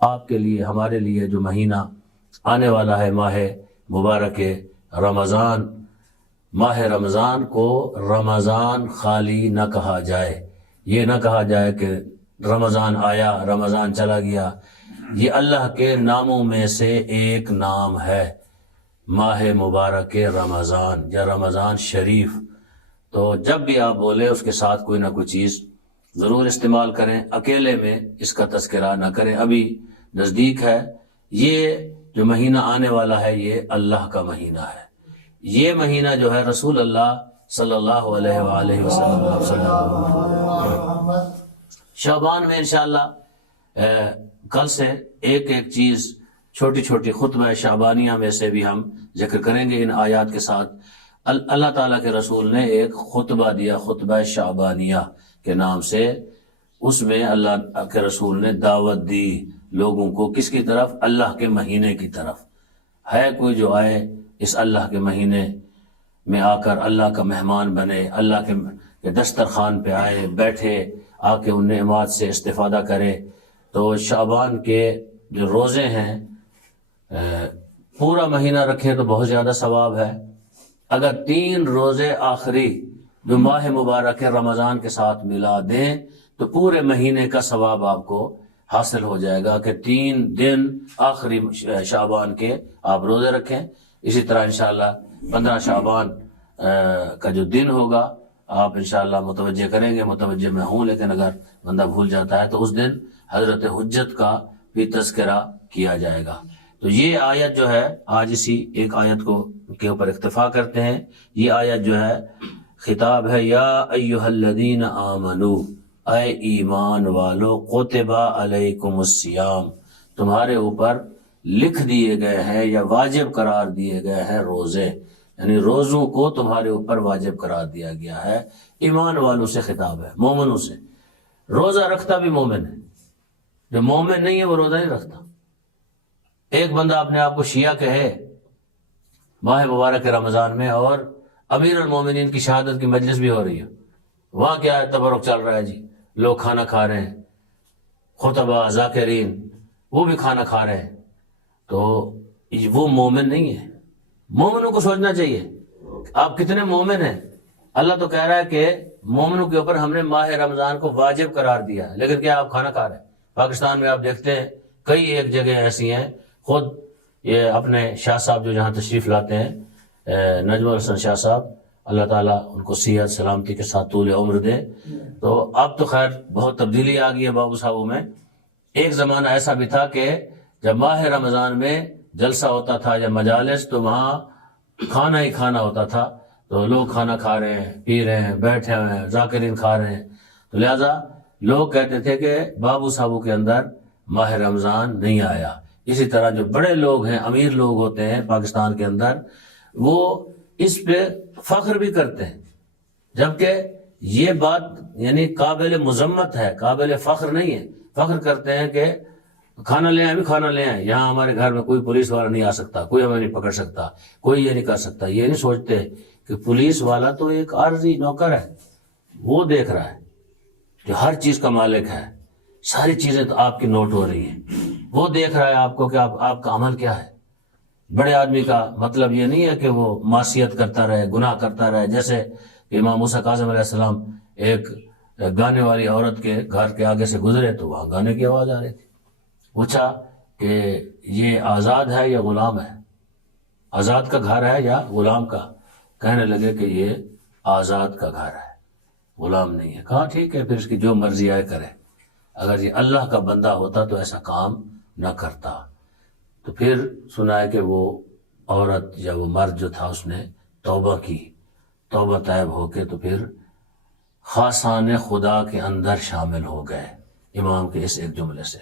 آپ کے لیے ہمارے لیے جو مہینہ آنے والا ہے ماہ مبارک رمضان، ماہ رمضان کو رمضان خالی نہ کہا جائے، یہ نہ کہا جائے کہ رمضان آیا رمضان چلا گیا۔ یہ اللہ کے ناموں میں سے ایک نام ہے ماہ مبارک رمضان یا رمضان شریف۔ تو جب بھی آپ بولیں اس کے ساتھ کوئی نہ کوئی چیز ضرور استعمال کریں، اکیلے میں اس کا تذکرہ نہ کریں۔ ابھی نزدیک ہے، یہ جو مہینہ آنے والا ہے یہ اللہ کا مہینہ ہے۔ یہ مہینہ جو ہے رسول اللہ صلی اللہ علیہ وآلہ وسلم شعبان میں انشاءاللہ کل سے ایک ایک چیز چھوٹی چھوٹی خطبہ شعبانیہ میں سے بھی ہم ذکر کریں گے ان آیات کے ساتھ۔ اللہ تعالیٰ کے رسول نے ایک خطبہ دیا، خطبہ شعبانیہ کے نام سے۔ اس میں اللہ کے رسول نے دعوت دی لوگوں کو، کس کی طرف؟ اللہ کے مہینے کی طرف۔ ہے کوئی جو آئے اس اللہ کے مہینے میں آ کر اللہ کا مہمان بنے، اللہ کے دسترخوان پہ آئے، بیٹھے، آ کے ان نعمات سے استفادہ کرے۔ تو شعبان کے جو روزے ہیں پورا مہینہ رکھیں تو بہت زیادہ ثواب ہے۔ اگر 3 روزے آخری جو ماہ مبارک رمضان کے ساتھ ملا دیں تو پورے مہینے کا ثواب آپ کو حاصل ہو جائے گا کہ 3 دن آخری شعبان کے آپ روزے رکھیں۔ اسی طرح انشاءاللہ 15 شعبان کا جو دن ہوگا آپ انشاءاللہ متوجہ کریں گے، متوجہ میں ہوں، لیکن اگر بندہ بھول جاتا ہے تو اس دن حضرت حجت کا بھی تذکرہ کیا جائے گا۔ تو یہ آیت جو ہے آج اسی ایک آیت کے اوپر اکتفا کرتے ہیں۔ یہ آیت جو ہے خطاب ہے، یا ایھا الذین آمنو، اے ایمان والو، کتب علیکم الصیام، تمہارے اوپر لکھ دیے گئے ہیں یا واجب قرار دیے گئے ہیں روزے، یعنی روزوں کو تمہارے اوپر واجب قرار دیا گیا ہے۔ ایمان والوں سے خطاب ہے، مومنوں سے۔ روزہ رکھتا بھی مومن ہے، جو مومن نہیں ہے وہ روزہ نہیں رکھتا۔ ایک بندہ اپنے آپ کو شیعہ کہے ماہ مبارک رمضان میں، اور امیر المومنین کی شہادت کی مجلس بھی ہو رہی ہے، وہاں کیا ہے؟ تبرک چل رہا ہے جی، لوگ کھانا کھا رہے ہیں، خطبہ ذاکرین وہ بھی کھانا کھا رہے ہیں، تو وہ مومن نہیں ہے۔ مومنوں کو سوچنا چاہیے آپ کتنے مومن ہیں۔ اللہ تو کہہ رہا ہے کہ مومنوں کے اوپر ہم نے ماہ رمضان کو واجب قرار دیا ہے، لیکن کیا آپ کھانا کھا رہے ہیں؟ پاکستان میں آپ دیکھتے ہیں کئی ایک جگہ ایسی ہیں، خود یہ اپنے شاہ صاحب جو جہاں تشریف لاتے ہیں، نجم الحسن شاہ صاحب، اللہ تعالیٰ ان کو صحت سلامتی کے ساتھ طول عمر دے۔ تو اب تو خیر بہت تبدیلی آ گئی ہے بابو صاحبوں میں۔ ایک زمانہ ایسا بھی تھا کہ جب ماہ رمضان میں جلسہ ہوتا تھا یا مجالس تو وہاں کھانا ہی کھانا ہوتا تھا، تو لوگ کھانا کھا رہے ہیں، پی رہے ہیں، بیٹھے ہوئے ہیں، ذاکرین کھا رہے ہیں، تو لہٰذا لوگ کہتے تھے کہ بابو صاحبوں کے اندر ماہ رمضان نہیں آیا۔ اسی طرح جو بڑے لوگ ہیں، امیر لوگ ہوتے ہیں پاکستان کے اندر، وہ اس پہ فخر بھی کرتے ہیں، جبکہ یہ بات یعنی قابل مذمت ہے، قابل فخر نہیں ہے۔ فخر کرتے ہیں کہ کھانا لے آئیں، بھی کھانا لے آئیں، یہاں ہمارے گھر میں کوئی پولیس والا نہیں آ سکتا، کوئی ہمیں نہیں پکڑ سکتا، کوئی یہ نہیں کر سکتا۔ یہ نہیں سوچتے کہ پولیس والا تو ایک عارضی نوکر ہے، وہ دیکھ رہا ہے جو ہر چیز کا مالک ہے، ساری چیزیں تو آپ کی نوٹ ہو رہی ہیں، وہ دیکھ رہا ہے آپ کو کہ آپ کا عمل کیا ہے۔ بڑے آدمی کا مطلب یہ نہیں ہے کہ وہ معصیت کرتا رہے، گناہ کرتا رہے، جیسے امام موسیٰ کاظم علیہ السلام ایک گانے والی عورت کے گھر کے آگے سے گزرے تو وہاں گانے کی آواز آ رہی تھی، پوچھا کہ یہ آزاد ہے یا غلام ہے، آزاد کا گھر ہے یا غلام کا؟ کہنے لگے کہ یہ آزاد کا گھر ہے، غلام نہیں ہے۔ کہا ٹھیک ہے، پھر اس کی جو مرضی آئے کرے، اگر یہ اللہ کا بندہ ہوتا تو ایسا کام نہ کرتا۔ تو پھر سنا ہے کہ وہ عورت یا وہ مرد جو تھا اس نے توبہ کی، توبہ طیب ہو کے تو پھر خاصان خدا کے اندر شامل ہو گئے امام کے اس ایک جملے سے۔